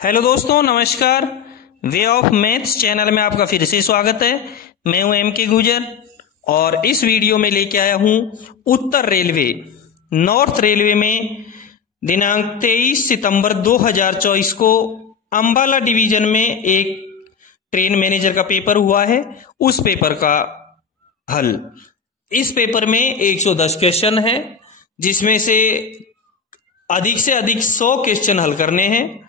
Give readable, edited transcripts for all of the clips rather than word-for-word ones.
Hello दोस्तों, नमस्कार। Way of maths channel में आपका फिर से स्वागत है। मैं हूं एम के गुजर और इस वीडियो में लेके आया हूं उत्तर रेलवे नॉर्थ रेलवे में दिनांक 23 सितंबर 2024 को अंबाला डिवीजन में एक ट्रेन मैनेजर का पेपर हुआ है, उस पेपर का हल। इस पेपर में 110 क्वेश्चन है, जिसमें से अधिक 100 क्वेश्चन हल करने हैं।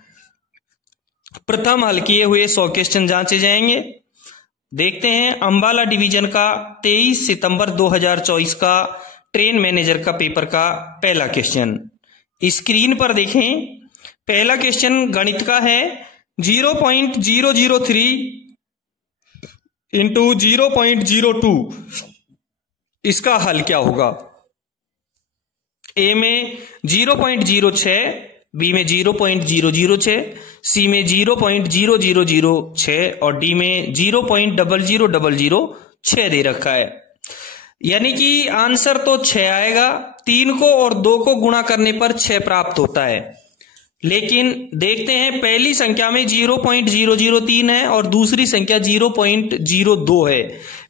प्रथम हल किए हुए 100 क्वेश्चन जांचे जाएंगे। देखते हैं अंबाला डिवीजन का 23 सितंबर 2024 का ट्रेन मैनेजर का पेपर का पहला क्वेश्चन। स्क्रीन पर देखें। पहला क्वेश्चन गणित का है। 0.003 इंटू 0.02, इसका हल क्या होगा? ए में 0.06, बी में 0.006, सी में 0.0006 और डी में 0.00006 दे रखा है। यानी कि आंसर तो 6 आएगा। 3 को और 2 को गुणा करने पर 6 प्राप्त होता है। लेकिन देखते हैं, पहली संख्या में 0.003 है और दूसरी संख्या 0.02 है।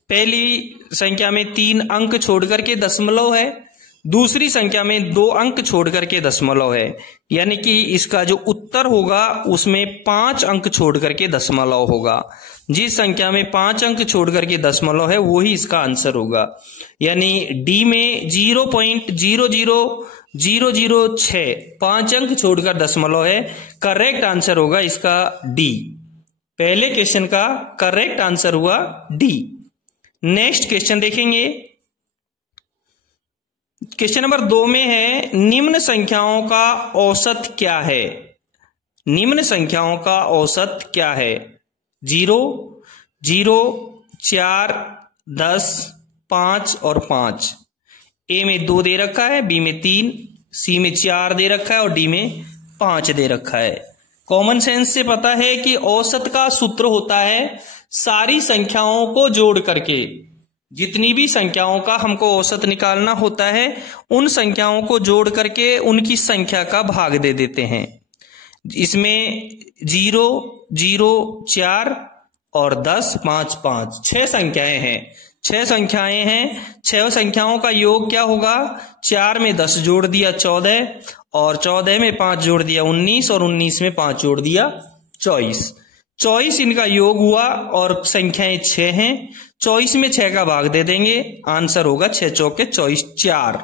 पहली संख्या में 3 अंक छोड़ करके दशमलव है, दूसरी संख्या में 2 अंक छोड़ करके दशमलव है। यानी कि इसका जो उत्तर होगा उसमें 5 अंक छोड़ करके दशमलव होगा। जिस संख्या में 5 अंक छोड़ करके दशमलव है वही इसका आंसर होगा। यानी डी में 0.00006 5 अंक छोड़कर दशमलव है। करेक्ट आंसर होगा इसका डी। पहले क्वेश्चन का करेक्ट आंसर हुआ डी। नेक्स्ट क्वेश्चन देखेंगे। क्वेश्चन नंबर 2 में है, निम्न संख्याओं का औसत क्या है? निम्न संख्याओं का औसत क्या है? 0, 0, 4, 10, 5 और 5। ए में 2 दे रखा है, बी में 3, सी में 4 दे रखा है और डी में 5 दे रखा है। कॉमन सेंस से पता है कि औसत का सूत्र होता है सारी संख्याओं को जोड़ करके। जितनी भी संख्याओं का हमको औसत निकालना होता है, उन संख्याओं को जोड़ करके उनकी संख्या का भाग दे देते हैं। इसमें 0, 0, 4 और 10, 5, 5 6 संख्याएं हैं। 6 संख्याएं हैं। 6 संख्याओं का योग क्या होगा? 4 में 10 जोड़ दिया 14 और 14 में 5 जोड़ दिया 19 और 19 में 5 जोड़ दिया 24। 24 इनका योग हुआ और संख्याएं 6 हैं। 24 में 6 का भाग दे देंगे, आंसर होगा 6 चौके 24, 4।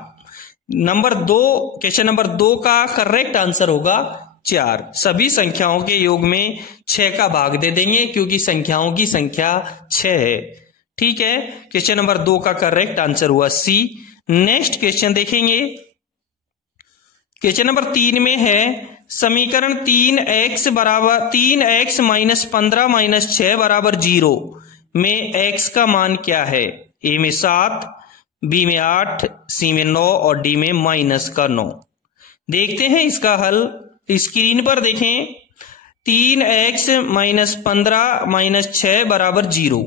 नंबर 2, क्वेश्चन नंबर 2 का करेक्ट आंसर होगा 4। सभी संख्याओं के योग में 6 का भाग दे देंगे क्योंकि संख्याओं की संख्या 6 है। ठीक है, क्वेश्चन नंबर 2 का करेक्ट आंसर हुआ सी। नेक्स्ट क्वेश्चन देखेंगे। क्वेश्चन नंबर 3 में है, समीकरण 3x माइनस 15 माइनस 6 बराबर 0 में x का मान क्या है? ए में 7, बी में 8, सी में 9 और डी में -9। देखते हैं इसका हल। स्क्रीन पर देखें। 3x माइनस 15 माइनस 6 बराबर 0।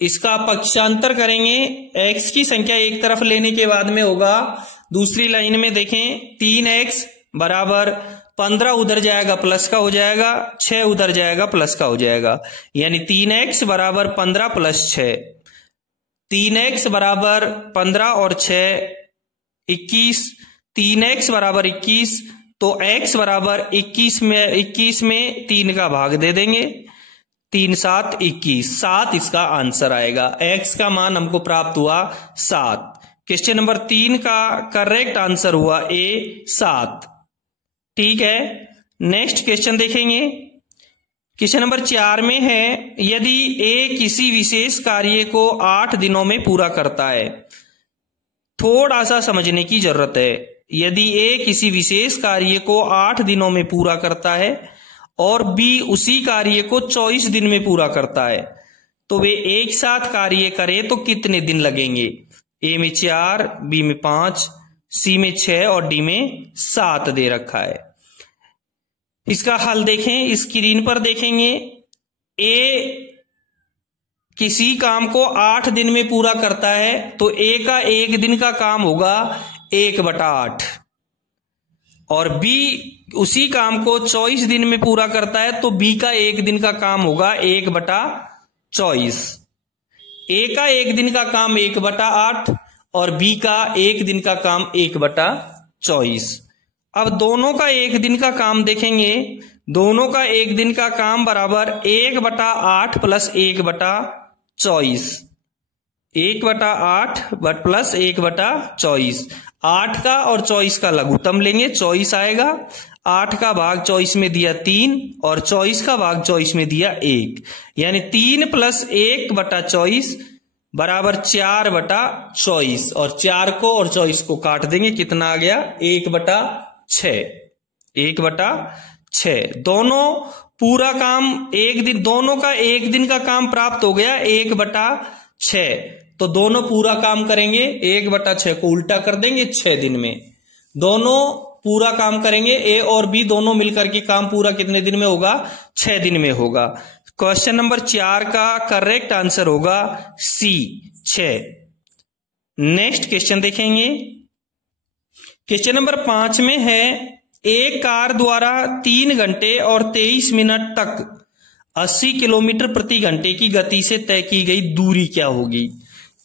इसका पक्षांतर करेंगे। x की संख्या एक तरफ लेने के बाद में होगा। दूसरी लाइन में देखें, 3x बराबर 15 उधर जाएगा प्लस का हो जाएगा, 6 उधर जाएगा प्लस का हो जाएगा। यानी 3x बराबर 15 प्लस 6। 3x बराबर 15 और 6 21। 3x बराबर 21, तो x बराबर 21 में 3 का भाग दे देंगे। 3 7 21, 7 इसका आंसर आएगा। x का मान हमको प्राप्त हुआ 7। क्वेश्चन नंबर 3 का करेक्ट आंसर हुआ ए 7। ठीक है, नेक्स्ट क्वेश्चन देखेंगे। क्वेश्चन नंबर 4 में है, यदि ए किसी विशेष कार्य को 8 दिनों में पूरा करता है। थोड़ा सा समझने की जरूरत है। यदि ए किसी विशेष कार्य को 8 दिनों में पूरा करता है और बी उसी कार्य को 24 दिन में पूरा करता है, तो वे एक साथ कार्य करें तो कितने दिन लगेंगे? ए में 4, बी में 5, सी में 6 और डी में 7 दे रखा है। इसका हल देखें। स्क्रीन पर देखेंगे। ए किसी काम को 8 दिन में पूरा करता है तो ए का 1 दिन का काम होगा 1/8। और बी उसी काम को 24 दिन में पूरा करता है, तो बी का 1 दिन का काम होगा 1/24। ए का 1 दिन का काम 1/8 और बी का 1 दिन का काम 1/24। अब दोनों का 1 दिन का काम देखेंगे, दोनों का 1 दिन का काम बराबर 1/8 प्लस 1/24, 1/8 प्लस 1/24। 8 का और 24 का लघुत्तम लेंगे, 24 आएगा। 8 का भाग 24 में दिया 3 और 24 का भाग 24 में दिया 1, यानी 3 प्लस 1/24 बराबर 4/24। और 4 को और 24 को काट देंगे, कितना आ गया 1/6, 1/6। दोनों पूरा काम 1 दिन, दोनों का 1 दिन का काम प्राप्त हो गया 1/6। तो दोनों पूरा काम करेंगे, 1/6 को उल्टा कर देंगे 6 दिन में। दोनों पूरा काम करेंगे, ए और बी दोनों मिलकर के काम पूरा कितने दिन में होगा, 6 दिन में होगा। क्वेश्चन नंबर 4 का करेक्ट आंसर होगा सी, 6। नेक्स्ट क्वेश्चन देखेंगे। क्वेश्चन नंबर 5 में है, एक कार द्वारा 3 घंटे और 23 मिनट तक 80 किलोमीटर प्रति घंटे की गति से तय की गई दूरी क्या होगी।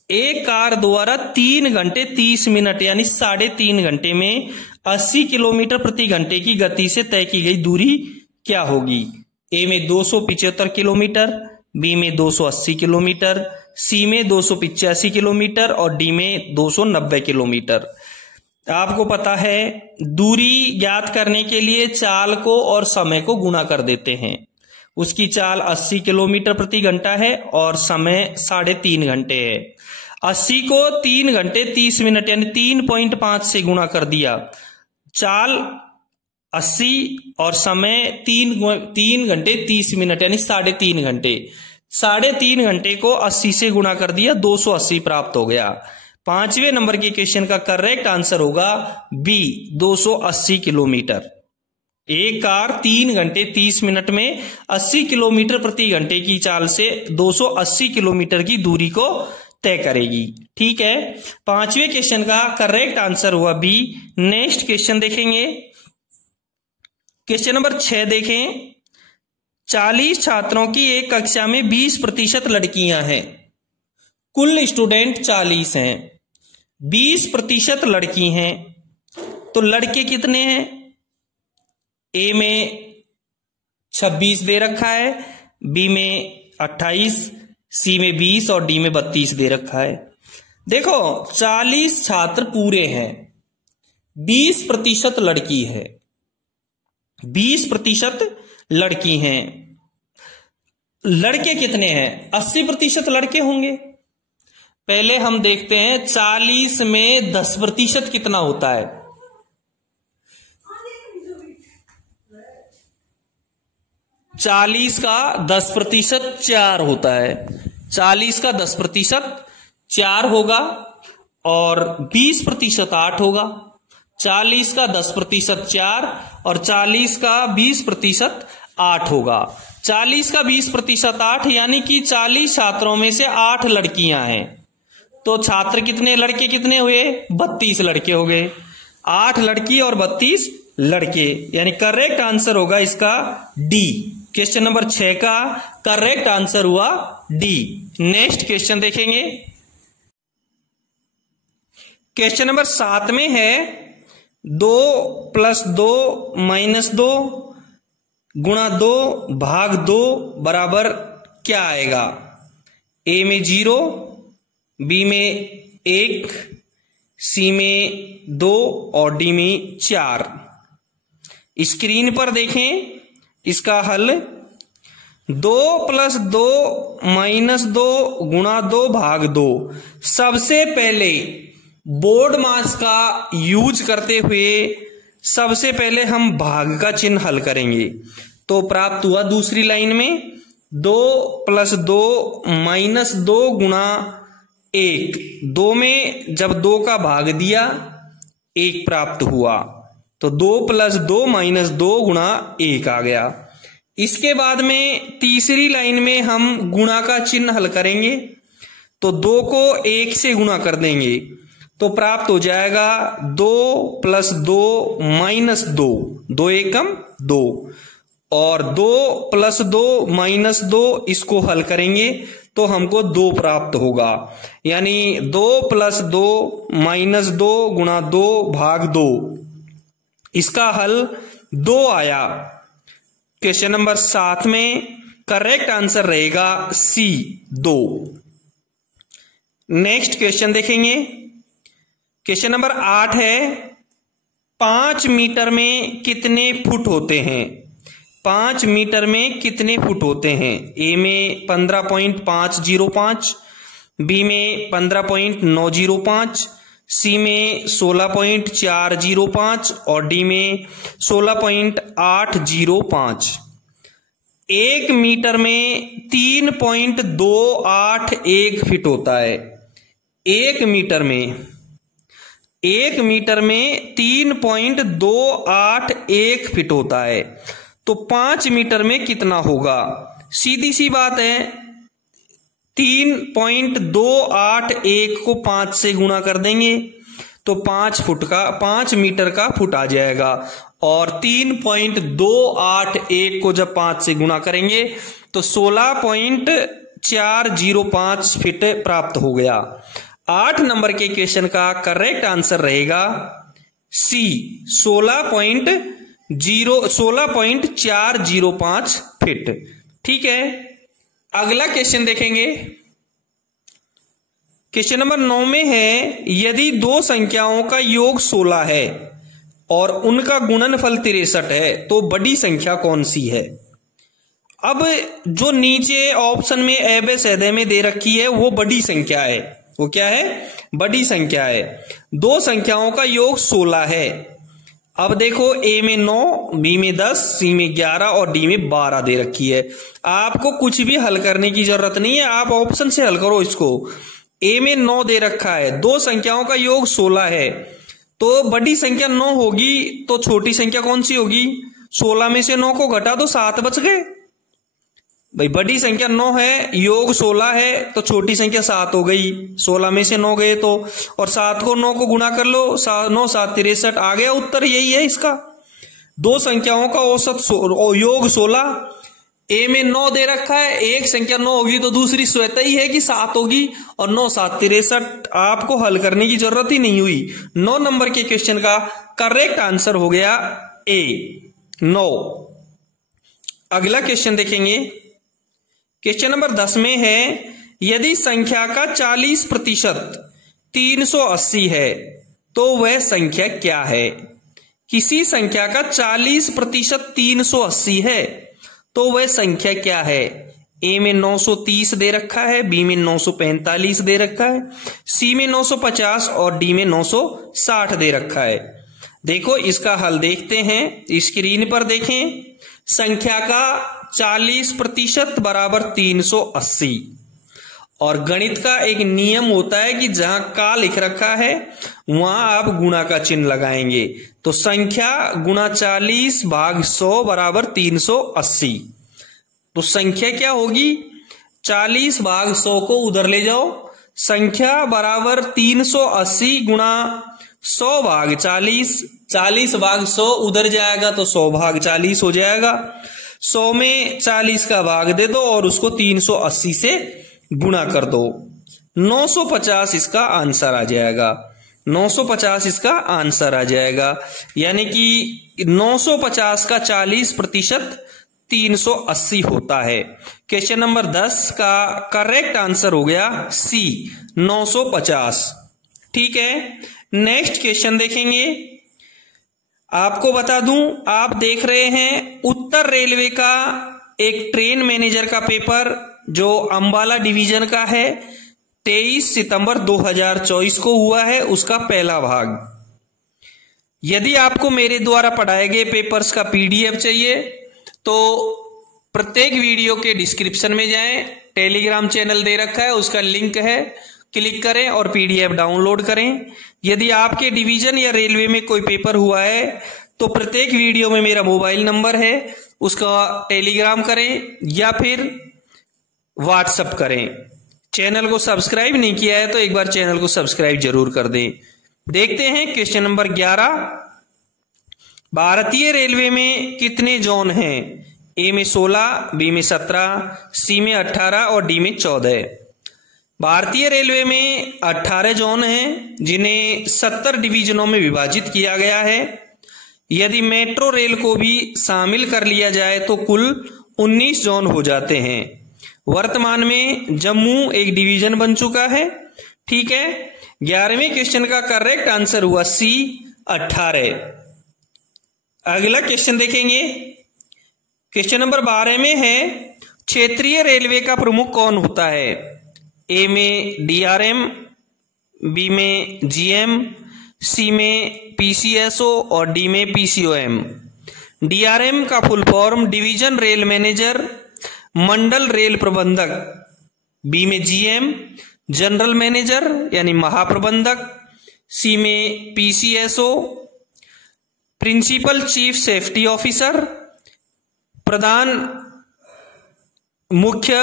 एक कार द्वारा 3 घंटे 30 मिनट यानी 3.5 घंटे में 80 किलोमीटर प्रति घंटे की गति से तय की गई दूरी क्या होगी। ए में 275 किलोमीटर, बी में 280 किलोमीटर, सी में 285 किलोमीटर और डी में 290 किलोमीटर। आपको पता है दूरी ज्ञात करने के लिए चाल को और समय को गुणा कर देते हैं। उसकी चाल 80 किलोमीटर प्रति घंटा है और समय 3.5 घंटे है। 80 को 3 घंटे 30 मिनट यानी 3.5 से गुणा कर दिया। चाल 80 और समय 3 घंटे 30 मिनट यानी 3.5 घंटे। 3.5 घंटे को 80 से गुणा कर दिया, 280 प्राप्त हो गया। 5वें नंबर के क्वेश्चन का करेक्ट आंसर होगा बी, 280 किलोमीटर। एक कार 3 घंटे 30 मिनट में 80 किलोमीटर प्रति घंटे की चाल से 280 किलोमीटर की दूरी को तय करेगी। ठीक है, 5वें क्वेश्चन का करेक्ट आंसर हुआ बी। नेक्स्ट क्वेश्चन देखेंगे। क्वेश्चन नंबर 6 देखें। 40 छात्रों की एक कक्षा में 20% लड़कियां हैं। कुल स्टूडेंट 40 हैं, 20% लड़की हैं, तो लड़के कितने हैं। ए में 26 दे रखा है, बी में 28, सी में 20 और डी में 32 दे रखा है। देखो 40 छात्र पूरे हैं, 20% लड़की है, 20% लड़की हैं। लड़के कितने हैं, 80% लड़के होंगे। पहले हम देखते हैं 40 में 10% कितना होता है। 40 का 10% 4 होता है। 40 का 10% 4 होगा और 20% 8 होगा। 40 का 10% 4 और 40 का 20% 8 होगा। 40 का 20% 8 यानी कि 40 छात्रों में से 8 लड़कियां हैं। तो छात्र कितने, लड़के कितने हुए, 32 लड़के हो गए। 8 लड़की और 32 लड़के, यानी करेक्ट आंसर होगा इसका डी। क्वेश्चन नंबर 6 का करेक्ट आंसर हुआ डी। नेक्स्ट क्वेश्चन देखेंगे। क्वेश्चन नंबर 7 में है 2 + 2 - 2 गुणा 2 भाग 2 बराबर क्या आएगा। ए में 0, बी में 1, सी में 2 और डी में 4। स्क्रीन पर देखें इसका हल। 2 + 2 - 2 गुणा 2 भाग 2। सबसे पहले बोर्ड मास का यूज करते हुए सबसे पहले हम भाग का चिन्ह हल करेंगे। तो प्राप्त हुआ दूसरी लाइन में 2 + 2 - 2 गुणा 1। 2 में जब 2 का भाग दिया 1 प्राप्त हुआ, तो 2 + 2 - 2 गुणा 1 आ गया। इसके बाद में तीसरी लाइन में हम गुणा का चिन्ह हल करेंगे। तो 2 को 1 से गुणा कर देंगे, तो प्राप्त हो जाएगा 2 + 2 - 2, 2 एकम 2, और 2 + 2 - 2 इसको हल करेंगे तो हमको 2 प्राप्त होगा, यानी 2 + 2 - 2 गुणा 2 भाग 2, इसका हल 2 आया। क्वेश्चन नंबर 7 में करेक्ट आंसर रहेगा सी, 2। नेक्स्ट क्वेश्चन देखेंगे। क्वेश्चन नंबर 8 है, 5 मीटर में कितने फुट होते हैं? 5 मीटर में कितने फुट होते हैं? ए में 15.505, बी में 15.905, सी में 16.405 और डी में 16.805। 1 मीटर में 3.281 फीट होता है। 1 मीटर में 3.281 फीट होता है, तो 5 मीटर में कितना होगा? सीधी सी बात है, 3.281 को 5 से गुणा कर देंगे तो 5 मीटर का फुट आ जाएगा, और 3.281 को जब 5 से गुणा करेंगे तो 16.405 फीट प्राप्त हो गया। 8 नंबर के क्वेश्चन का करेक्ट आंसर रहेगा सी, 16.405 फीट। ठीक है, अगला क्वेश्चन देखेंगे। क्वेश्चन नंबर 9 में है, यदि 2 संख्याओं का योग 16 है और उनका गुणनफल 63 है तो बड़ी संख्या कौन सी है? अब जो नीचे ऑप्शन में एबे सैदे में दे रखी है वो बड़ी संख्या है। वो क्या है? बड़ी संख्या है। 2 संख्याओं का योग 16 है। अब देखो, ए में 9, बी में 10, सी में 11 और डी में 12 दे रखी है। आपको कुछ भी हल करने की जरूरत नहीं है, आप ऑप्शन से हल करो इसको। ए में 9 दे रखा है, 2 संख्याओं का योग 16 है, तो बड़ी संख्या 9 होगी, तो छोटी संख्या कौन सी होगी? 16 में से 9 को घटा दो, 7 बच गए। भाई बड़ी संख्या 9 है, योग 16 है, तो छोटी संख्या 7 हो गई। 16 में से 9 गए तो, और 7 को 9 को गुणा कर लो, 9 7 63 आ गया। उत्तर यही है इसका। 2 संख्याओं का औसत योग 16। ए में 9 दे रखा है, एक संख्या 9 होगी तो दूसरी स्वतः ही है कि 7 होगी, और 9 7 63, आपको हल करने की जरूरत ही नहीं हुई। 9 नंबर के क्वेश्चन का करेक्ट आंसर हो गया ए, 9। अगला क्वेश्चन देखेंगे। क्वेश्चन नंबर 10 में है, यदि संख्या का 40% 380 है तो वह संख्या क्या है? किसी संख्या का 40% 380 है तो वह संख्या क्या है? ए में 930 दे रखा है, बी में 945 दे रखा है, सी में 950 और डी में 960 दे रखा है। देखो इसका हल देखते हैं, स्क्रीन पर देखें। संख्या का 40% बराबर 380, और गणित का एक नियम होता है कि जहां का लिख रखा है वहां आप गुणा का चिन्ह लगाएंगे। तो संख्या गुणा 40 भाग 100 बराबर 380। तो संख्या क्या होगी? 40 भाग 100 को उधर ले जाओ, संख्या बराबर 380 गुणा 100 भाग 40, 40 भाग 100 उधर जाएगा तो 100 भाग 40 हो जाएगा। 100 में 40 का भाग दे दो और उसको 380 से गुणा कर दो, 950 इसका आंसर आ जाएगा। 950 इसका आंसर आ जाएगा, यानी कि 950 का 40% 380 होता है। क्वेश्चन नंबर 10 का करेक्ट आंसर हो गया सी, 950। ठीक है, नेक्स्ट क्वेश्चन देखेंगे। आपको बता दूं, आप देख रहे हैं उत्तर रेलवे का एक ट्रेन मैनेजर का पेपर जो अंबाला डिवीजन का है, 23 सितंबर 2024 को हुआ है, उसका पहला भाग। यदि आपको मेरे द्वारा पढ़ाए गए पेपर्स का पीडीएफ चाहिए तो प्रत्येक वीडियो के डिस्क्रिप्शन में जाएं, टेलीग्राम चैनल दे रखा है, उसका लिंक है, क्लिक करें और पीडीएफ डाउनलोड करें। यदि आपके डिवीजन या रेलवे में कोई पेपर हुआ है तो प्रत्येक वीडियो में मेरा मोबाइल नंबर है, उसका टेलीग्राम करें या फिर व्हाट्सएप करें। चैनल को सब्सक्राइब नहीं किया है तो एक बार चैनल को सब्सक्राइब जरूर कर दें। देखते हैं क्वेश्चन नंबर 11। भारतीय रेलवे में कितने जोन हैं? ए में 16, बी में 17, सी में 18 और डी में 14। भारतीय रेलवे में 18 जोन हैं जिन्हें 70 डिवीजनों में विभाजित किया गया है। यदि मेट्रो रेल को भी शामिल कर लिया जाए तो कुल 19 जोन हो जाते हैं। वर्तमान में जम्मू एक डिवीजन बन चुका है। ठीक है, 11वें क्वेश्चन का करेक्ट आंसर हुआ सी 18। अगला क्वेश्चन देखेंगे। क्वेश्चन नंबर 12 में है क्षेत्रीय रेलवे का प्रमुख कौन होता है? ए में डीआरएम, बी में जीएम, सी में पीसीएसओ और डी में पीसीओएम। डीआरएम का full form division rail manager, मंडल रेल प्रबंधक। बी में जीएम जनरल मैनेजर यानी महाप्रबंधक। सी में PCSO principal chief safety officer, प्रधान मुख्य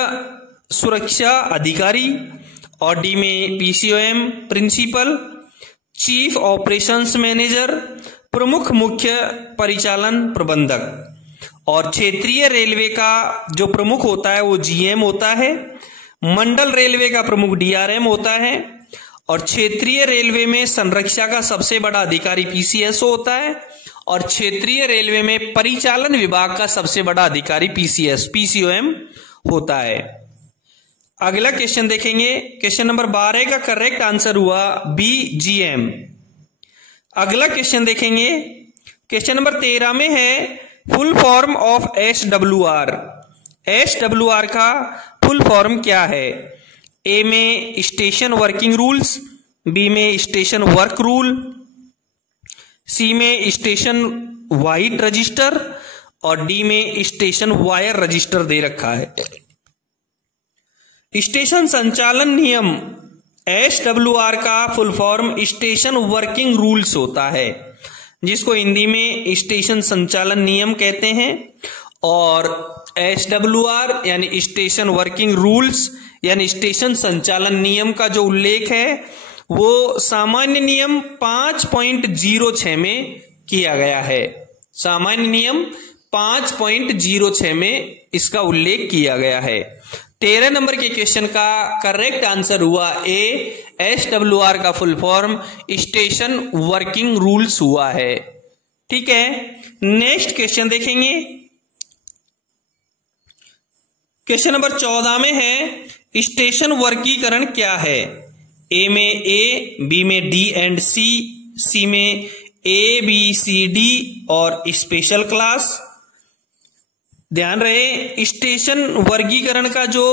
सुरक्षा अधिकारी। और डी में PCOM principal chief operations manager, प्रमुख मुख्य परिचालन प्रबंधक। और क्षेत्रीय रेलवे का जो प्रमुख होता है वो जीएम होता है। मंडल रेलवे का प्रमुख डीआरएम होता है। और क्षेत्रीय रेलवे में संरक्षा का सबसे बड़ा अधिकारी पीसीएसओ होता है। और क्षेत्रीय रेलवे में परिचालन विभाग का सबसे बड़ा अधिकारी पीसीओएम होता है। अगला क्वेश्चन देखेंगे। क्वेश्चन नंबर 12 का करेक्ट आंसर हुआ बी जीएम। अगला क्वेश्चन देखेंगे। क्वेश्चन नंबर 13 में है full form of SWR. SWR का फुल फॉर्म क्या है? ए में स्टेशन वर्किंग रूल्स, बी में स्टेशन वर्क रूल, सी में स्टेशन वाइड रजिस्टर और डी में स्टेशन वायर रजिस्टर दे रखा है। स्टेशन संचालन नियम एसडब्ल्यूआर का full form station working rules होता है, जिसको हिंदी में स्टेशन संचालन नियम कहते हैं। और एसडब्ल्यूआर यानी स्टेशन वर्किंग रूल्स यानी स्टेशन संचालन नियम का जो उल्लेख है वो सामान्य नियम 5.06 में किया गया है। सामान्य नियम 5.06 में इसका उल्लेख किया गया है। 13 नंबर के क्वेश्चन का करेक्ट आंसर हुआ ए, एसडब्ल्यूआर का full form station working rules हुआ है। ठीक है, नेक्स्ट क्वेश्चन देखेंगे। क्वेश्चन नंबर 14 में है स्टेशन वर्गीकरण क्या है? ए में ए, बी में डी एंड सी, सी में ए बी सी डी और स्पेशल क्लास। ध्यान रहे, स्टेशन वर्गीकरण का जो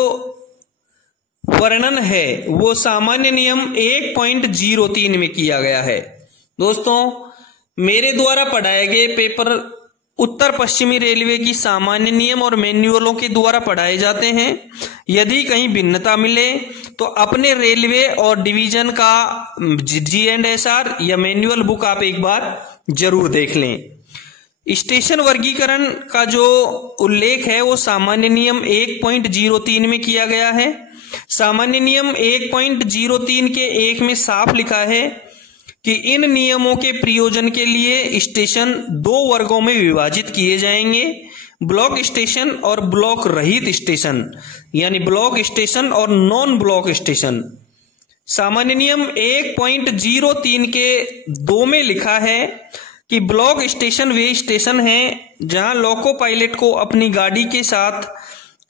वर्णन है वो सामान्य नियम 1.03 में किया गया है। दोस्तों, मेरे द्वारा पढ़ाए गए पेपर उत्तर पश्चिमी रेलवे की सामान्य नियम और मैन्युअलों के द्वारा पढ़ाए जाते हैं। यदि कहीं भिन्नता मिले तो अपने रेलवे और डिवीजन का GNSR या मैन्युअल बुक आप एक बार जरूर देख लें। स्टेशन वर्गीकरण का जो उल्लेख है वो सामान्य नियम 1.03 में किया गया है। सामान्य नियम 1.03 के 1 में साफ लिखा है कि इन नियमों के प्रयोजन के लिए स्टेशन 2 वर्गों में विभाजित किए जाएंगे, ब्लॉक स्टेशन और ब्लॉक रहित स्टेशन, यानी ब्लॉक स्टेशन और नॉन ब्लॉक स्टेशन। सामान्य नियम 1.03 के 2 में लिखा है कि ब्लॉक स्टेशन वे स्टेशन हैं जहां लोको पायलट को अपनी गाड़ी के साथ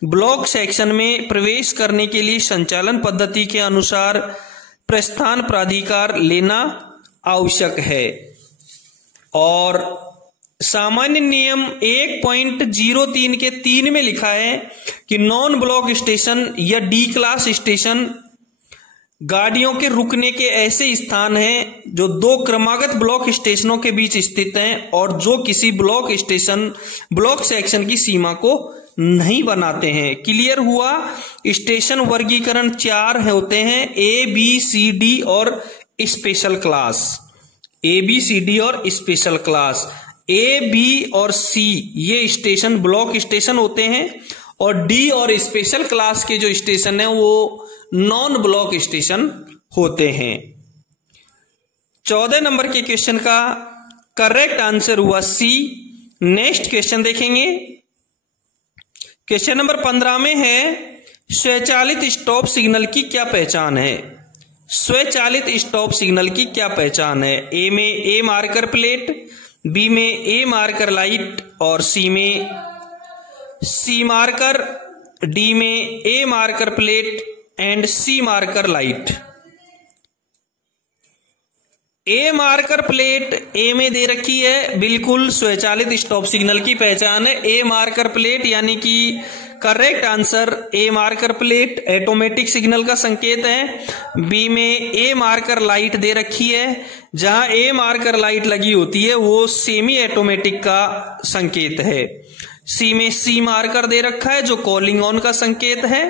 ब्लॉक सेक्शन में प्रवेश करने के लिए संचालन पद्धति के अनुसार प्रस्थान प्राधिकार लेना आवश्यक है। और सामान्य नियम 1.03 के 3 में लिखा है कि नॉन ब्लॉक स्टेशन या डी क्लास स्टेशन गाड़ियों के रुकने के ऐसे स्थान हैं जो 2 क्रमागत ब्लॉक स्टेशनों के बीच स्थित हैं और जो किसी ब्लॉक सेक्शन की सीमा को नहीं बनाते हैं। क्लियर हुआ? स्टेशन वर्गीकरण 4 होते हैं, ए बी सी डी और special class. A B C D और स्पेशल क्लास। ए बी और सी ये स्टेशन ब्लॉक स्टेशन होते हैं और डी और स्पेशल क्लास के जो स्टेशन है वो नॉन ब्लॉक स्टेशन होते हैं। 14 नंबर के क्वेश्चन का करेक्ट आंसर हुआ सी। नेक्स्ट क्वेश्चन देखेंगे। क्वेश्चन नंबर 15 में है स्वचालित स्टॉप सिग्नल की क्या पहचान है। स्वचालित स्टॉप सिग्नल की क्या पहचान है। ए में ए मार्कर प्लेट, बी में ए मार्कर लाइट और सी में सी मार्कर, डी में A marker plate and C marker light. A marker plate A में दे रखी है, बिल्कुल स्वचालित स्टॉप सिग्नल की पहचान है ए मार्कर प्लेट, यानी कि correct answer A marker plate automatic signal का संकेत है। बी में ए मार्कर लाइट दे रखी है, जहां ए मार्कर लाइट लगी होती है वो सेमी ऑटोमेटिक का संकेत है। सी में सी मार्कर दे रखा है जो कॉलिंग ऑन का संकेत है।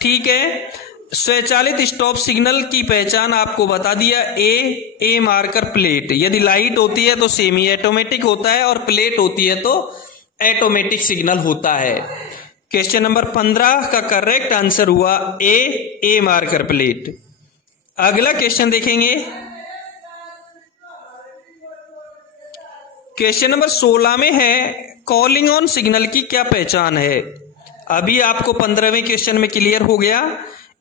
ठीक है, स्वचालित स्टॉप सिग्नल की पहचान आपको बता दिया ए मार्कर प्लेट। यदि लाइट होती है तो सेमी ऑटोमेटिक होता है और प्लेट होती है तो ऑटोमेटिक सिग्नल होता है। क्वेश्चन नंबर 15 का करेक्ट आंसर हुआ ए मार्कर प्लेट। अगला क्वेश्चन देखेंगे। क्वेश्चन नंबर 16 में है कॉलिंग ऑन सिग्नल की क्या पहचान है। अभी आपको 15वें क्वेश्चन में क्लियर हो गया।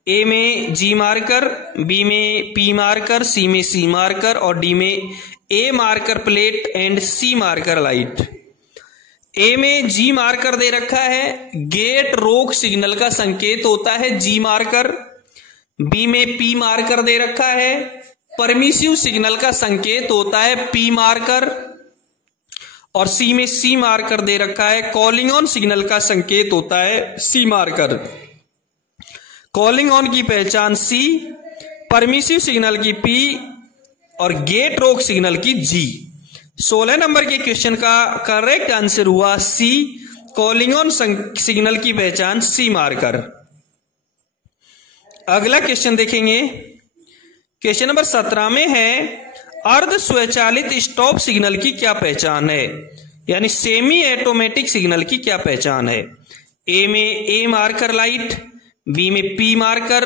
ए में जी मार्कर, बी में पी मार्कर, सी में सी मार्कर और डी में A marker plate and C marker light. A में जी मार्कर दे रखा है, गेट रोक सिग्नल का संकेत होता है जी मार्कर। बी में पी मार्कर दे रखा है, परमिसिव सिग्नल का संकेत होता है पी मार्कर। और सी में सी मार्कर दे रखा है, कॉलिंग ऑन सिग्नल का संकेत होता है सी मार्कर। कॉलिंग ऑन की पहचान सी, परमिसिव सिग्नल की पी और गेट रोक सिग्नल की जी। 16 नंबर के क्वेश्चन का करेक्ट आंसर हुआ सी, कॉलिंग ऑन सिग्नल की पहचान सी मार्कर। अगला क्वेश्चन देखेंगे। क्वेश्चन नंबर 17 में है अर्ध स्वचालित स्टॉप सिग्नल की क्या पहचान है, यानी सेमी ऑटोमेटिक सिग्नल की क्या पहचान है। ए में ए मार्कर लाइट, बी में पी मार्कर,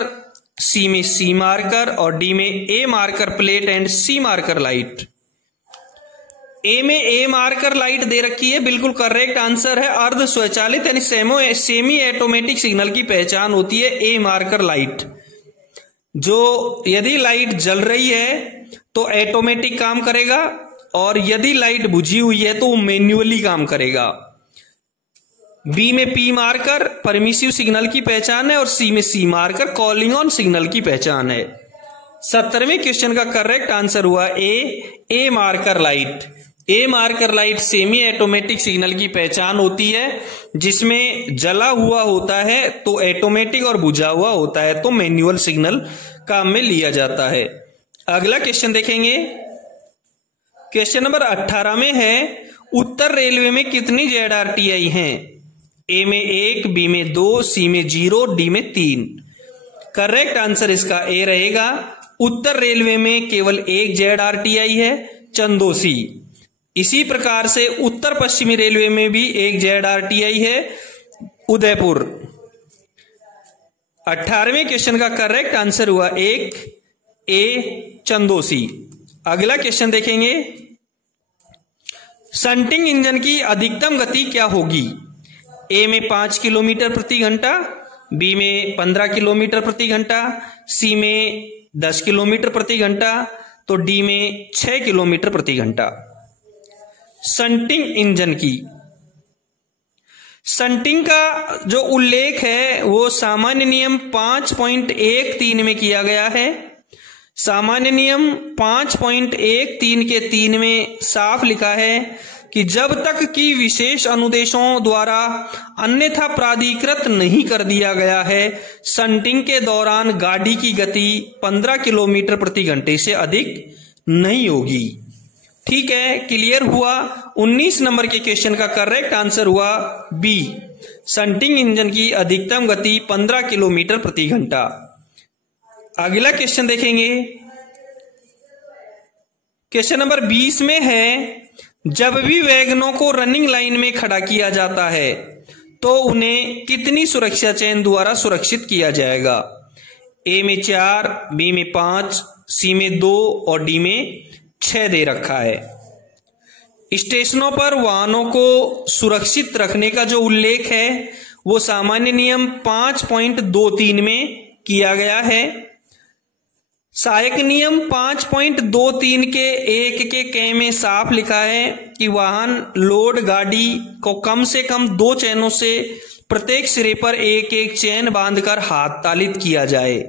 सी में सी मार्कर और डी में A marker plate and C marker light. A में ए मार्कर लाइट दे रखी है, बिल्कुल करेक्ट आंसर है। अर्ध स्वचालित यानी सेमी ऑटोमेटिक सिग्नल की पहचान होती है ए मार्कर लाइट, जो यदि लाइट जल रही है तो ऑटोमेटिक काम करेगा और यदि लाइट बुझी हुई है तो वो मैन्युअली काम करेगा। बी में पी मार्कर परमिसिव सिग्नल की पहचान है और सी में C marker calling on signal की पहचान है। 17वें क्वेश्चन का करेक्ट आंसर हुआ A marker light. A marker light semi automatic signal की पहचान होती है, जिसमें जला हुआ होता है तो ऑटोमेटिक और बुझा हुआ होता है तो मैन्युअल सिग्नल काम में लिया जाता है। अगला क्वेश्चन देखेंगे। क्वेश्चन नंबर 18 में है उत्तर रेलवे में कितनी ZRTI हैं। ए में 1, बी में 2, सी में 0, डी में 3। करेक्ट आंसर इसका ए रहेगा। उत्तर रेलवे में केवल एक ZRTI है, चंदोसी। इसी प्रकार से उत्तर पश्चिमी रेलवे में भी एक ZRTI है, उदयपुर। 18वें क्वेश्चन का करेक्ट आंसर हुआ ए चंदोसी। अगला क्वेश्चन देखेंगे। शंटिंग इंजन की अधिकतम गति क्या होगी। ए में 5 किलोमीटर प्रति घंटा, बी में 15 किलोमीटर प्रति घंटा, सी में 10 किलोमीटर प्रति घंटा तो डी में 6 किलोमीटर प्रति घंटा। शंटिंग इंजन की शंटिंग का जो उल्लेख है वो सामान्य नियम 5.13 में किया गया है। सामान्य नियम 5.13 के 3 में साफ लिखा है कि जब तक कि विशेष अनुदेशों द्वारा अन्यथा प्राधिकृत नहीं कर दिया गया है, शंटिंग के दौरान गाड़ी की गति 15 किलोमीटर प्रति घंटे से अधिक नहीं होगी। ठीक है, क्लियर हुआ। 19 नंबर के क्वेश्चन का करेक्ट आंसर हुआ बी, शंटिंग इंजन की अधिकतम गति 15 किलोमीटर प्रति घंटा। अगला क्वेश्चन देखेंगे। क्वेश्चन नंबर 20 में है जब भी वैगनों को रनिंग लाइन में खड़ा किया जाता है तो उन्हें कितनी सुरक्षा चेन द्वारा सुरक्षित किया जाएगा। ए में 4, बी में 5, सी में 2 और डी में 6 दे रखा है। स्टेशनों पर वाहनों को सुरक्षित रखने का जो उल्लेख है वो सामान्य नियम 5.23 में किया गया है। सहायक नियम 5.23 के 1 के क में साफ लिखा है कि वाहन लोड गाड़ी को कम से कम 2 चैनों से प्रत्येक सिरे पर एक एक चैन बांधकर हाथ तालित किया जाए।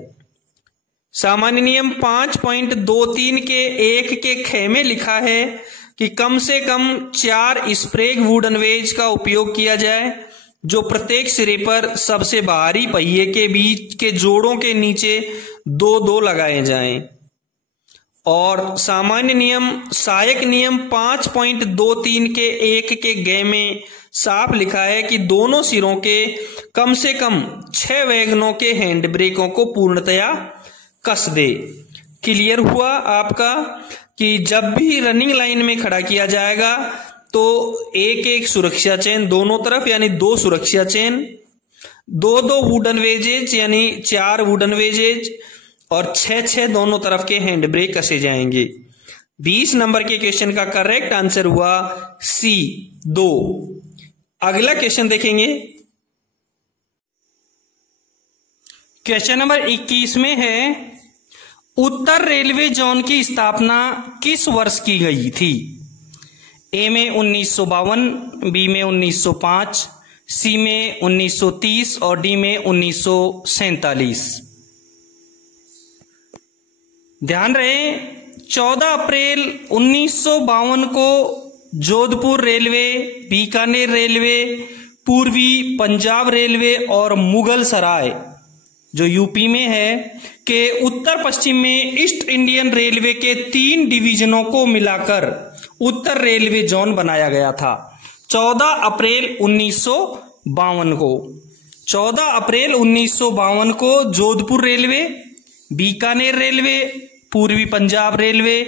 सामान्य नियम 5.23 के 1 के ख में लिखा है कि कम से कम 4 स्प्रेग वुडन वेज का उपयोग किया जाए जो प्रत्येक सिरे पर सबसे बाहरी पहिए के बीच के जोड़ों के नीचे 2-2 लगाए जाएं। और सामान्य नियम सहायक नियम 5.23 के 1 के ग में साफ लिखा है कि दोनों सिरों के कम से कम 6 वैगनों के हैंड ब्रेकों को पूर्णतया कस दे। क्लियर हुआ आपका कि जब भी रनिंग लाइन में खड़ा किया जाएगा तो एक एक सुरक्षा चेन दोनों तरफ यानी 2 सुरक्षा चेन, 2-2 वुडन वेजेज यानी 4 वुडन वेजेज और 6-6 दोनों तरफ के हैंड ब्रेक कसे जाएंगे। 20 नंबर के क्वेश्चन का करेक्ट आंसर हुआ सी 2। अगला क्वेश्चन देखेंगे। क्वेश्चन नंबर 21 में है उत्तर रेलवे जोन की स्थापना किस वर्ष की गई थी? ए में 1952, बी में 1905, सी में 1930 और डी में 1947। ध्यान रहे 14 अप्रैल 1952 को जोधपुर रेलवे, बीकानेर रेलवे, पूर्वी पंजाब रेलवे और मुगल सराय जो यूपी में है के उत्तर पश्चिम में ईस्ट इंडियन रेलवे के 3 डिवीजनों को मिलाकर उत्तर रेलवे जोन बनाया गया था। 14 अप्रैल 1952 को 14 अप्रैल 1952 को जोधपुर रेलवे, बीकानेर रेलवे, पूर्वी पंजाब रेलवे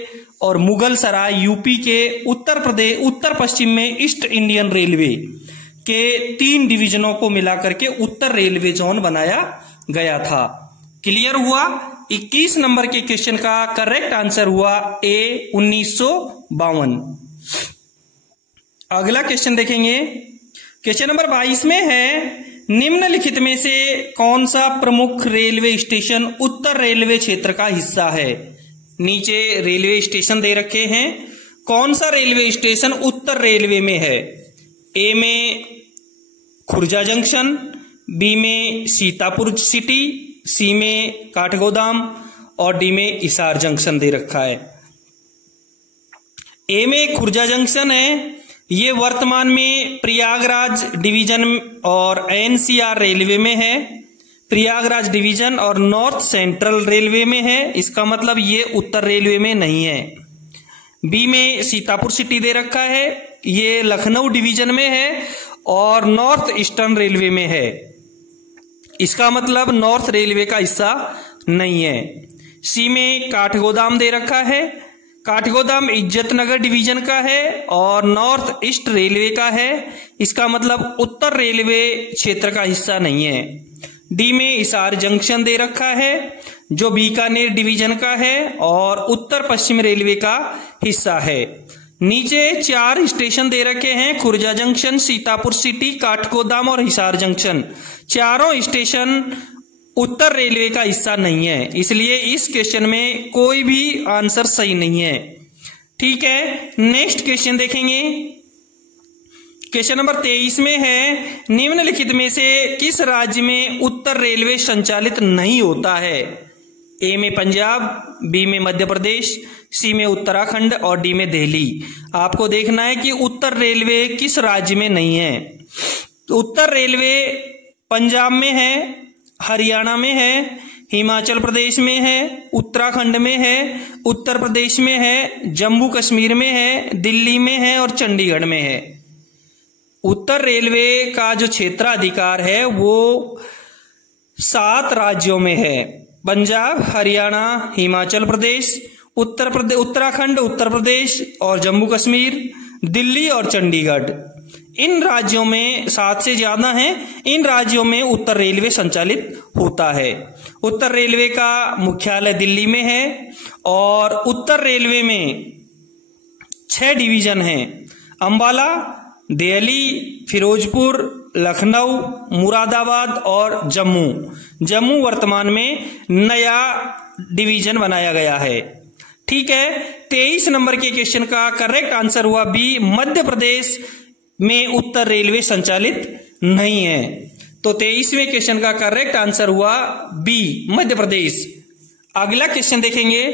और मुगल सराय यूपी के उत्तर पश्चिम में ईस्ट इंडियन रेलवे के 3 डिवीजनों को मिलाकर के उत्तर रेलवे जोन बनाया गया था। क्लियर हुआ? 21 नंबर के क्वेश्चन का करेक्ट आंसर हुआ ए 1952। अगला क्वेश्चन देखेंगे। क्वेश्चन नंबर 22 में है निम्नलिखित में से कौन सा प्रमुख रेलवे स्टेशन उत्तर रेलवे क्षेत्र का हिस्सा है? नीचे रेलवे स्टेशन दे रखे हैं। कौन सा रेलवे स्टेशन उत्तर रेलवे में है? ए में खुर्जा जंक्शन, बी में सीतापुर सिटी, सी में काठगोदाम और डी में हिसार जंक्शन दे रखा है। ए में खुर्जा जंक्शन है। ये वर्तमान में प्रयागराज डिवीजन और एनसीआर रेलवे में है। प्रयागराज डिवीजन और नॉर्थ सेंट्रल रेलवे में है। इसका मतलब ये उत्तर रेलवे में नहीं है। बी में सीतापुर सिटी दे रखा है। ये लखनऊ डिवीजन में है और नॉर्थ ईस्टर्न रेलवे में है। इसका मतलब नॉर्थ रेलवे का हिस्सा नहीं है। सी में काठगोदाम दे रखा है। काठगोदाम इज्जतनगर डिवीजन का है और नॉर्थ ईस्ट रेलवे का है। इसका मतलब उत्तर रेलवे क्षेत्र का हिस्सा नहीं है। डी में हिसार जंक्शन दे रखा है जो बीकानेर डिवीजन का है और उत्तर पश्चिम रेलवे का हिस्सा है। नीचे 4 स्टेशन दे रखे हैं, खुर्जा जंक्शन, सीतापुर सिटी, काठगोदाम और हिसार जंक्शन। चारों स्टेशन उत्तर रेलवे का हिस्सा नहीं है, इसलिए इस क्वेश्चन में कोई भी आंसर सही नहीं है। ठीक है, नेक्स्ट क्वेश्चन देखेंगे। क्वेश्चन नंबर 23 में है निम्नलिखित में से किस राज्य में उत्तर रेलवे संचालित नहीं होता है? ए में पंजाब, बी में मध्य प्रदेश, सी में उत्तराखंड और डी में दिल्ली। आपको देखना है कि उत्तर रेलवे किस राज्य में नहीं है। तो उत्तर रेलवे पंजाब में है, हरियाणा में है, हिमाचल प्रदेश में है, उत्तराखंड में है, उत्तर प्रदेश में है, जम्मू कश्मीर में है, दिल्ली में है और चंडीगढ़ में है। उत्तर रेलवे का जो क्षेत्राधिकार है वो 7 राज्यों में है। पंजाब, हरियाणा, हिमाचल प्रदेश, उत्तराखंड, उत्तर प्रदेश और जम्मू कश्मीर, दिल्ली और चंडीगढ़। इन राज्यों में 7 से ज्यादा हैं। इन राज्यों में उत्तर रेलवे संचालित होता है। उत्तर रेलवे का मुख्यालय दिल्ली में है और उत्तर रेलवे में 6 डिवीजन हैं। अंबाला, दिल्ली, फिरोजपुर, लखनऊ, मुरादाबाद और जम्मू। जम्मू वर्तमान में नया डिवीजन बनाया गया है। ठीक है, 23 नंबर के क्वेश्चन का करेक्ट आंसर हुआ बी, मध्य प्रदेश में उत्तर रेलवे संचालित नहीं है। तो 23वें क्वेश्चन का करेक्ट आंसर हुआ बी, मध्य प्रदेश। अगला क्वेश्चन देखेंगे,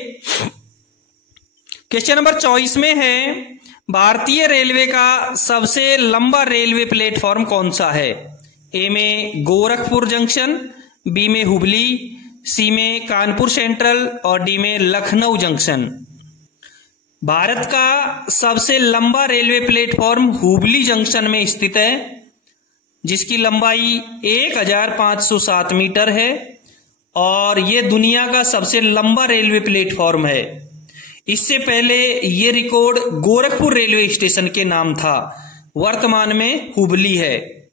क्वेश्चन नंबर 24 में है, भारतीय रेलवे का सबसे लंबा रेलवे प्लेटफॉर्म कौन सा है? ए में गोरखपुर जंक्शन, बी में हुबली, सी में कानपुर सेंट्रल और डी में लखनऊ जंक्शन। भारत का सबसे लंबा रेलवे प्लेटफॉर्म हुबली जंक्शन में स्थित है, जिसकी लंबाई 1507 मीटर है और यह दुनिया का सबसे लंबा रेलवे प्लेटफॉर्म है। इससे पहले यह रिकॉर्ड गोरखपुर रेलवे स्टेशन के नाम था, वर्तमान में हुबली है।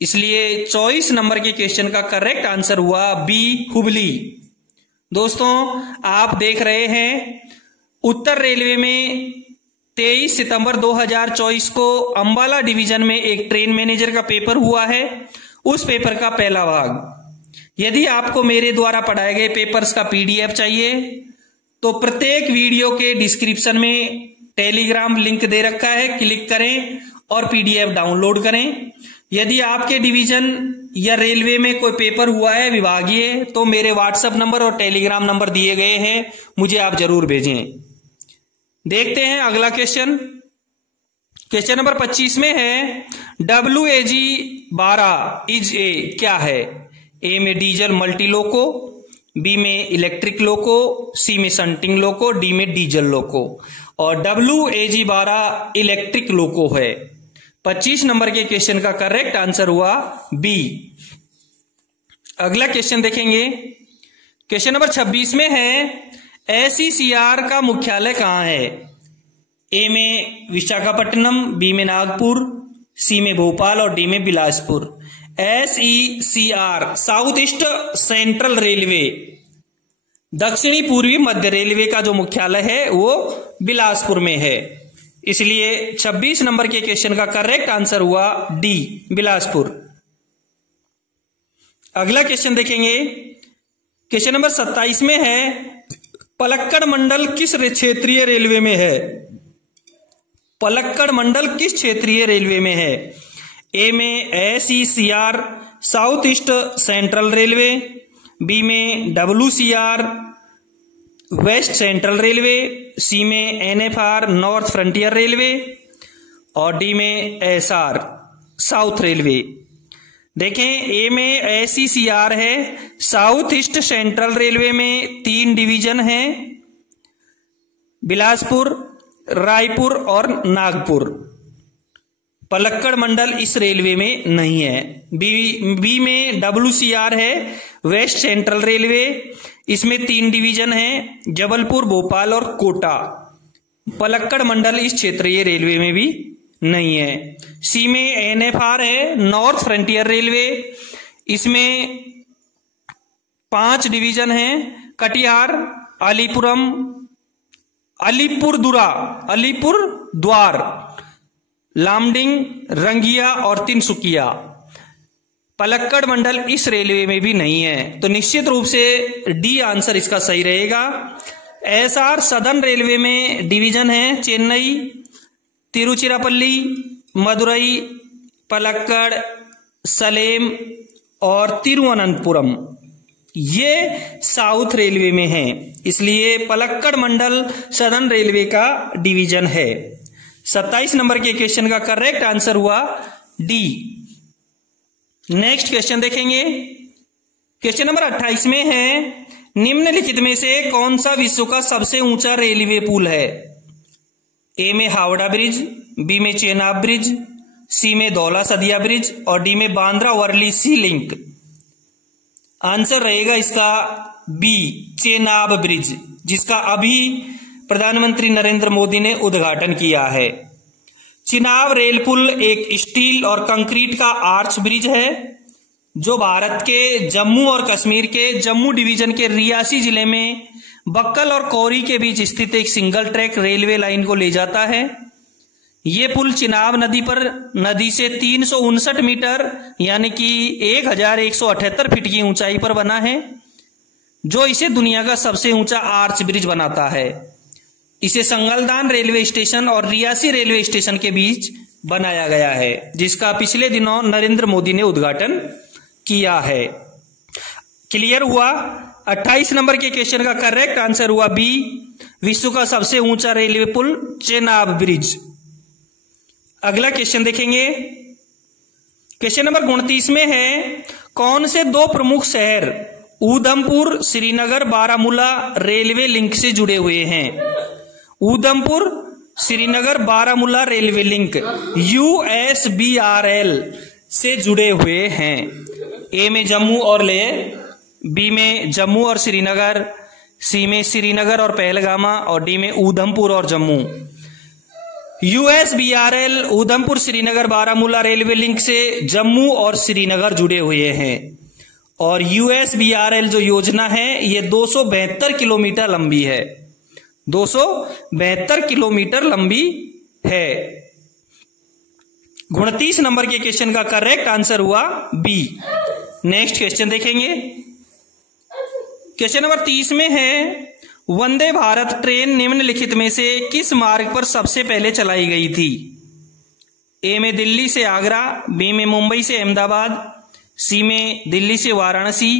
इसलिए 24 नंबर के क्वेश्चन का करेक्ट आंसर हुआ बी, हुबली। दोस्तों, आप देख रहे हैं उत्तर रेलवे में 23 सितंबर 2024 को अंबाला डिवीजन में एक ट्रेन मैनेजर का पेपर हुआ है। उस पेपर का पहला भाग। यदि आपको मेरे द्वारा पढ़ाए गए पेपर्स का पीडीएफ चाहिए तो प्रत्येक वीडियो के डिस्क्रिप्शन में टेलीग्राम लिंक दे रखा है, क्लिक करें और पीडीएफ डाउनलोड करें। यदि आपके डिवीजन या रेलवे में कोई पेपर हुआ है विभागीय, तो मेरे व्हाट्सएप नंबर और टेलीग्राम नंबर दिए गए हैं, मुझे आप जरूर भेजें। देखते हैं अगला क्वेश्चन। क्वेश्चन नंबर 25 में है, WAG-12 इज ए क्या है? ए में डीजल मल्टी लोको, बी में इलेक्ट्रिक लोको, सी में शंटिंग लोको, डी में डीजल लोको। और WAG-12 इलेक्ट्रिक लोको है। 25 नंबर के क्वेश्चन का करेक्ट आंसर हुआ बी। अगला क्वेश्चन देखेंगे, क्वेश्चन नंबर 26 में है, SECR का मुख्यालय कहां है? ए में विशाखापट्टनम, बी में नागपुर, सी में भोपाल और डी में Bilaspur. SECR south east central railway, दक्षिणी पूर्वी मध्य रेलवे का जो मुख्यालय है वो बिलासपुर में है। इसलिए 26 नंबर के क्वेश्चन का करेक्ट आंसर हुआ डी, बिलासपुर। अगला क्वेश्चन देखेंगे, क्वेश्चन नंबर 27 में है, पलक्कड़ मंडल किस क्षेत्रीय रेलवे में है? पलक्कड़ मंडल किस क्षेत्रीय रेलवे में है? ए में SECR south east central railway, B में WCR west central railway, C में NFR नॉर्थ फ्रंटियर रेलवे और डी में SR साउथ रेलवे। देखें, ए में SECR है, साउथ ईस्ट सेंट्रल रेलवे में 3 डिवीजन हैं, बिलासपुर, रायपुर और नागपुर। पलक्कड़ मंडल इस रेलवे में नहीं है। बी में WCR है, वेस्ट सेंट्रल रेलवे, इसमें 3 डिवीजन हैं, जबलपुर, भोपाल और कोटा। पलक्कड़ मंडल इस क्षेत्रीय रेलवे में भी नहीं है। सी में NFR है, नॉर्थ फ्रंटियर रेलवे, इसमें 5 डिवीजन हैं, कटिहार, अलीपुरद्वार, लामडिंग, रंगिया और तिनसुकिया। पलक्कड़ मंडल इस रेलवे में भी नहीं है, तो निश्चित रूप से डी आंसर इसका सही रहेगा। SR सदर्न रेलवे में डिवीजन है, चेन्नई, तिरुचिरापल्ली, मदुरई, पलक्कड़, सलेम और तिरुवनंतपुरम। ये साउथ रेलवे में है, इसलिए पलक्कड़ मंडल सदर्न रेलवे का डिवीजन है। 27 नंबर के क्वेश्चन का करेक्ट आंसर हुआ डी। नेक्स्ट क्वेश्चन देखेंगे, क्वेश्चन नंबर 28 में है, निम्नलिखित में से कौन सा विश्व का सबसे ऊंचा रेलवे पुल है? ए में हावड़ा ब्रिज, बी में चेनाब ब्रिज, सी में धौला सदिया ब्रिज और डी में बांद्रा वर्ली सी लिंक। आंसर रहेगा इसका बी, चेनाब ब्रिज, जिसका अभी प्रधानमंत्री नरेंद्र मोदी ने उद्घाटन किया है। चिनाब रेल पुल एक स्टील और कंक्रीट का आर्च ब्रिज है जो भारत के जम्मू और कश्मीर के जम्मू डिवीजन के रियासी जिले में बक्कल और कौरी के बीच स्थित एक सिंगल ट्रैक रेलवे लाइन को ले जाता है। ये पुल चिनाब नदी से 359 मीटर यानी कि 1178 फीट की ऊंचाई पर बना है, जो इसे दुनिया का सबसे ऊंचा आर्च ब्रिज बनाता है। इसे संगलदान रेलवे स्टेशन और रियासी रेलवे स्टेशन के बीच बनाया गया है, जिसका पिछले दिनों नरेंद्र मोदी ने उद्घाटन किया है। क्लियर हुआ? 28 नंबर के क्वेश्चन का करेक्ट आंसर हुआ बी, विश्व का सबसे ऊंचा रेलवे पुल चेनाब ब्रिज। अगला क्वेश्चन देखेंगे। क्वेश्चन नंबर 29 में है, कौन से दो प्रमुख शहर ऊधमपुर, श्रीनगर, बारामूला रेलवे लिंक से जुड़े हुए हैं? Udhampur, Srinagar, Baramulla railway link USBRL से जुड़े हुए हैं। ए में जम्मू और लेह, बी में जम्मू और श्रीनगर, सी में श्रीनगर और पहलगामा और डी में ऊधमपुर और Jammu. USBRL Udhampur, Srinagar, Baramulla railway link से जम्मू और श्रीनगर जुड़े हुए हैं और USBRL जो योजना है ये 272 किलोमीटर लंबी है, 272 किलोमीटर लंबी है। 29 नंबर के क्वेश्चन का करेक्ट आंसर हुआ बी। नेक्स्ट क्वेश्चन देखेंगे। क्वेश्चन नंबर 30 में है, वंदे भारत ट्रेन निम्नलिखित में से किस मार्ग पर सबसे पहले चलाई गई थी? ए में दिल्ली से आगरा, बी में मुंबई से अहमदाबाद, सी में दिल्ली से वाराणसी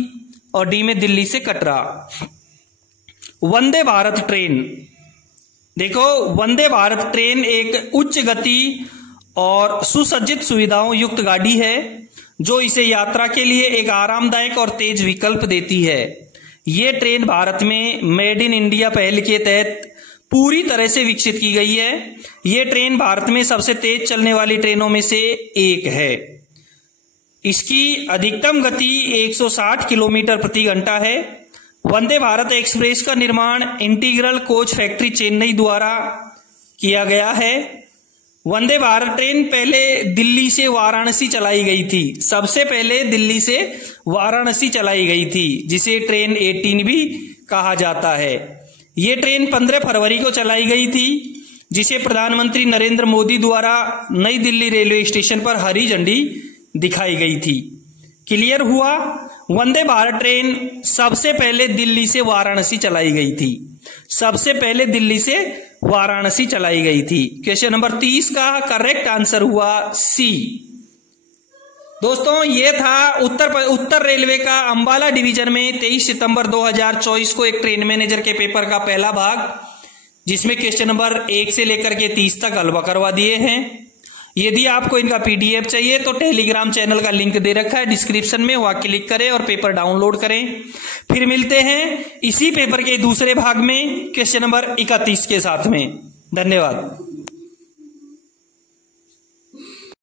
और डी में दिल्ली से कटरा। वंदे भारत ट्रेन, देखो वंदे भारत ट्रेन एक उच्च गति और सुसज्जित सुविधाओं युक्त गाड़ी है जो इसे यात्रा के लिए एक आरामदायक और तेज विकल्प देती है। ये ट्रेन भारत में मेड इन इंडिया पहल के तहत पूरी तरह से विकसित की गई है। ये ट्रेन भारत में सबसे तेज चलने वाली ट्रेनों में से एक है। इसकी अधिकतम गति 160 किलोमीटर प्रति घंटा है। वंदे भारत एक्सप्रेस का निर्माण इंटीग्रल कोच फैक्ट्री चेन्नई द्वारा किया गया है। वंदे भारत ट्रेन पहले दिल्ली से वाराणसी चलाई गई थी, सबसे पहले दिल्ली से वाराणसी चलाई गई थी, जिसे ट्रेन 18 भी कहा जाता है। ये ट्रेन 15 फरवरी को चलाई गई थी, जिसे प्रधानमंत्री नरेंद्र मोदी द्वारा नई दिल्ली रेलवे स्टेशन पर हरी झंडी दिखाई गई थी। क्लियर हुआ? वंदे भारत ट्रेन सबसे पहले दिल्ली से वाराणसी चलाई गई थी, सबसे पहले दिल्ली से वाराणसी चलाई गई थी। क्वेश्चन नंबर 30 का करेक्ट आंसर हुआ सी। दोस्तों ये था उत्तर रेलवे का अंबाला डिवीजन में 23 सितंबर 2024 को एक ट्रेन मैनेजर के पेपर का पहला भाग, जिसमें क्वेश्चन नंबर 1 से लेकर के 30 तक हलवा करवा दिए हैं। यदि आपको इनका PDF चाहिए तो टेलीग्राम चैनल का लिंक दे रखा है डिस्क्रिप्शन में, वहां क्लिक करें और पेपर डाउनलोड करें। फिर मिलते हैं इसी पेपर के दूसरे भाग में क्वेश्चन नंबर 31 के साथ में। धन्यवाद।